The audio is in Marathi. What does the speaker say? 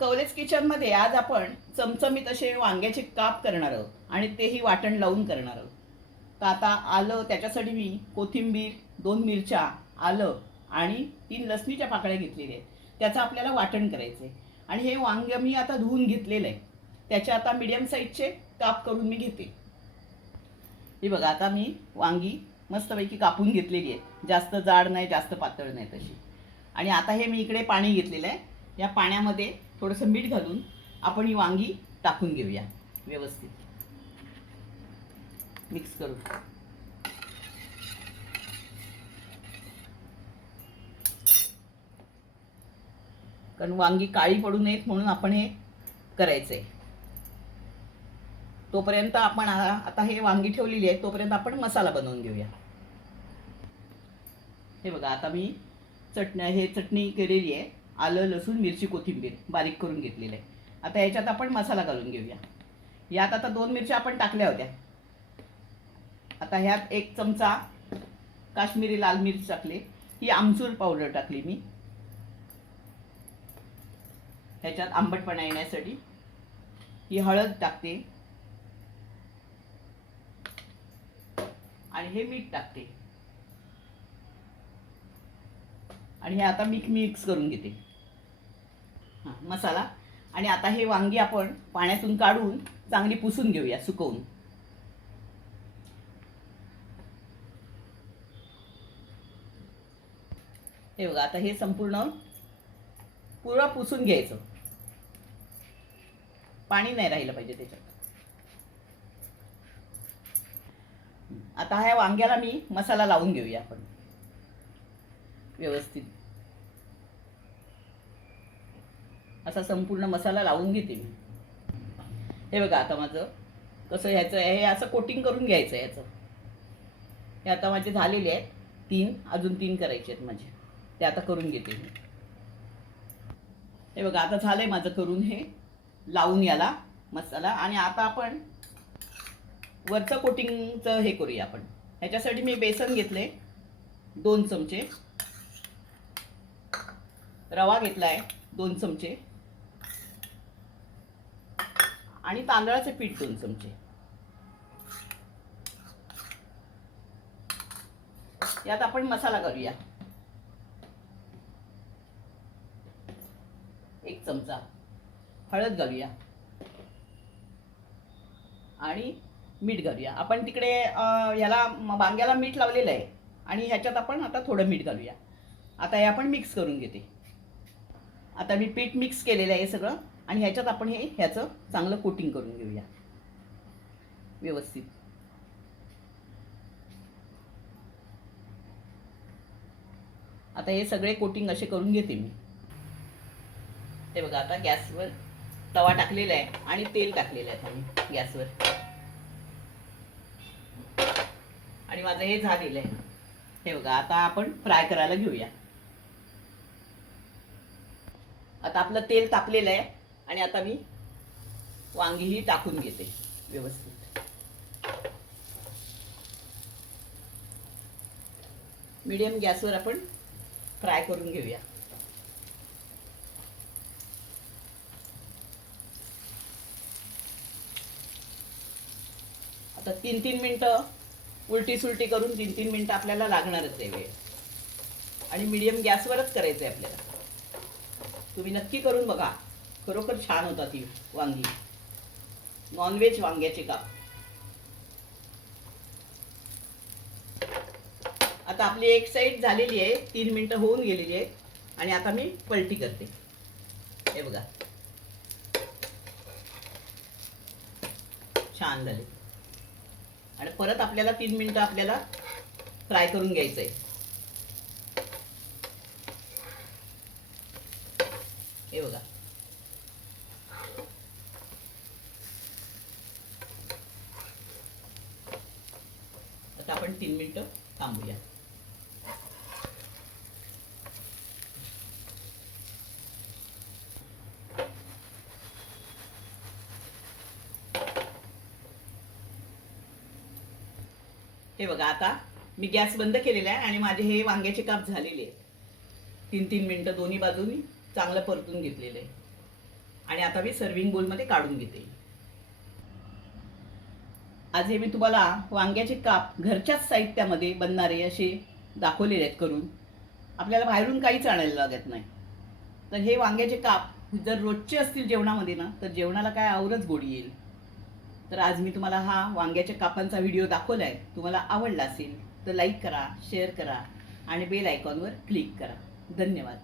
कवलेज किचनमध्ये आज आपण चमचमीत असे वांग्याचे काप करणार आहोत आणि तेही वाटण लावून करणार आहोत. तर आता आलं त्याच्यासाठी मी कोथिंबीर दोन मिरच्या आलं आणि तीन लसणीच्या पाकळ्या घेतलेल्या आहेत. त्याचं आपल्याला वाटण करायचं आहे. आणि हे वांग मी आता धुवून घेतलेलं आहे. त्याचे आता मीडियम साईजचे काप करून मी घेते. हे बघा आता मी वांगी मस्तपैकी कापून घेतलेली आहे. जास्त जाड नाही जास्त पातळ नाही तशी. आणि आता हे मी इकडे पाणी घेतलेलं आहे. या पाण्यामध्ये थोडंसं मीठ घालून आपण ही वांगी टाकून घेऊया व्यवस्थित. मिक्स करू कारण वांगी काळी पडू नयेत म्हणून आपण हे करायचं आहे तोपर्यंत आपण आता हे वांगी ठेवलेली आहे तोपर्यंत आपण मसाला बनवून घेऊया. हे बघा आता मी चटण्या हे चटणी केलेली आहे. आलं लसूण मिरची कोथिंबीर बारीक करून घेतलेलं आहे. आता याच्यात आपण मसाला घालून घेऊया. यात आता दोन मिरच्या आपण टाकल्या होत्या. आता ह्यात एक चमचा काश्मीरी लाल मिरच टाकली. ही आमचूर पावडर टाकली मी. ह्याच्यात आंबटपणा येण्यासाठी ही हळद टाकते. आणि हे मीठ टाकते. आणि हे आता मी मिक्स करून घेते. हां मसाला. आणि आता हे वांगी आपण पाण्यातून काढून चांगली पुसून घेऊया सुकवून. हे बघा आता हे संपूर्ण पूर्ण पुसून घ्यायचं. पाणी नाही राहिलं पाहिजे त्याच्यात. आता ह्या वांग्याला मी मसाला लावून घेऊया आपण. व्यवस्थित. असा संपूर्ण मसाला लावून घेते मी. हे बघा आता माझं. कसं ह्याचं हे असं कोटिंग करून घ्यायचं आहे ह्याचं हे आता माझे झालेले आहेत. तीन अजून तीन करायचे आहेत माझे. ते आता करून घेते मी. हे बघा आता झालं आहे माझं करून हे. लावून याला मसाला. आणि आता आपण वरचं कोटिंगचं हे करूया आपण. ह्याच्यासाठी मी बेसन घेतले दोन चमचे. रवा घेतला आहे दोन चमचे. आणि तांदळाचे पीठ दोन चमचे. यात आपण मसाला करूया एक चमचा. हळद घालूया. आणि मीठ घालूया. आपण तिकडे ह्याला म- वांग्याला मीठ लावलेलं आहे. आणि ह्याच्यात आपण आता थोडं मीठ घालूया. आता हे आपण मिक्स करून घेते. आता मी पीठ मिक्स केलेलं आहे सगळं. आणि ह्याच्यात आपण हे ह्याचं चांगलं कोटिंग करून घेऊया. व्यवस्थित. आता हे सगळे कोटिंग असे करून घेते मी. हे बघा आता गॅसवर तवा टाकलेला आहे आणि तेल टाकलेलं आहे आता मी गॅसवर. आणि माझं हे झालेलं आहे. हे बघा आता आपण फ्राय करायला घेऊया. आता आपलं तेल तापलेलं आहे. आणि आता मी वांगीही टाकून घेते व्यवस्थित. मीडियम गॅसवर आपण फ्राय करून घेऊया. आता तीन तीन मिनटं उलटी सुलटी करून तीन तीन मिनटं आपल्याला लागणारच आहे वेळ. आणि मीडियम गॅसवरच करायचं आहे आपल्याला. तुम्ही नक्की करून बघा. खरोखर छान होता ती वांगी. नॉनव्हेज वांग्याचे काप आता आपली एक साईड झालेली आहे तीन मिनटं होऊन गेलेली आहे. आणि आता मी पलटी करते. हे बघा. छान झाले. आणि परत आपल्याला तीन मिनटं आपल्याला फ्राय करून घ्यायचं आहे हे बघा. आता आपण तीन मिनिटं थांबूया. हे बघा आता मी गॅस बंद केलेला आहे आणि माझे हे वांग्याचे काप झालेले आहेत. तीन तीन मिनटं दोन्ही बाजूनी चांगलं परतून घेतलेलं आहे. आणि आता मी सर्विंग बोलमध्ये काढून घेते. आज हे मी तुम्हाला वांग्याचे काप घरच्याच साहित्यामध्ये बनणारे असे दाखवलेले आहेत करून. आपल्याला बाहेरून काहीच आणायला लागत नाही. तर हे वांग्याचे काप जर रोजचे असतील जेवणामध्ये ना तर जेवणाला काय आवरच गोडी येईल. तर आज मी तुम्हाला हा वांग्याच्या कापांचा व्हिडिओ दाखवला आहे तुम्हाला आवडला असेल तर लाईक करा शेअर करा आणि बेल आयकॉनवर क्लिक करा. धन्यवाद.